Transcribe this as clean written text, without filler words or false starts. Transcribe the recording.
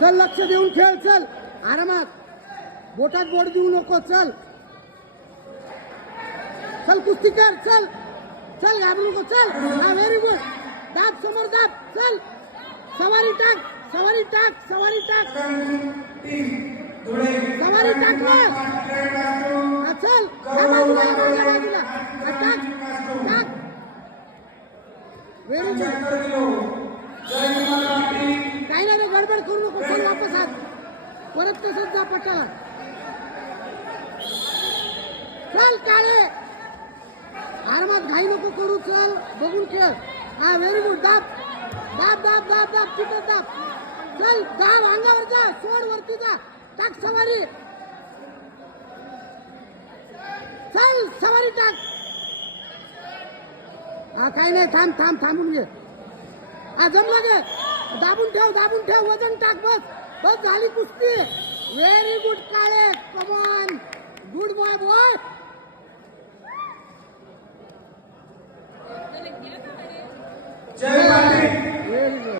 चल लक्ष देऊन खेळ. चल आरामात, बोटात बोट देऊ नको. चल चल कुस्ती कर. चल चल घाबरू नको. चल हा व्हेरी गुड. दाब समोर दाब. चल सवारी टाक, सवारी टाक, सवारी टाक, सवारी टाक ना. चल या बाजूला, या बाजूला टाक टाक. Very good. काही नाही गडबड करू नको. चल वापस आत, परत तसंच जा पट्टा. चल काळे आरामात घाई नको करू. चल बघून खेळ. हा व्हेरी गुड. दाब दाब दाब दाब दाब तिथं दाब. चल दाब, अंगावर जा, सोड वरती जा, टाक सवारी. चल सवारी टाक. हा काही नाही, थांब थांब, थांबून घे. हा जमलं गे. दाबून ठेव, दाबून ठेव, वजन टाक. बस बस झाली कुस्ती. Very good Kale. Come on, good boy boy. जय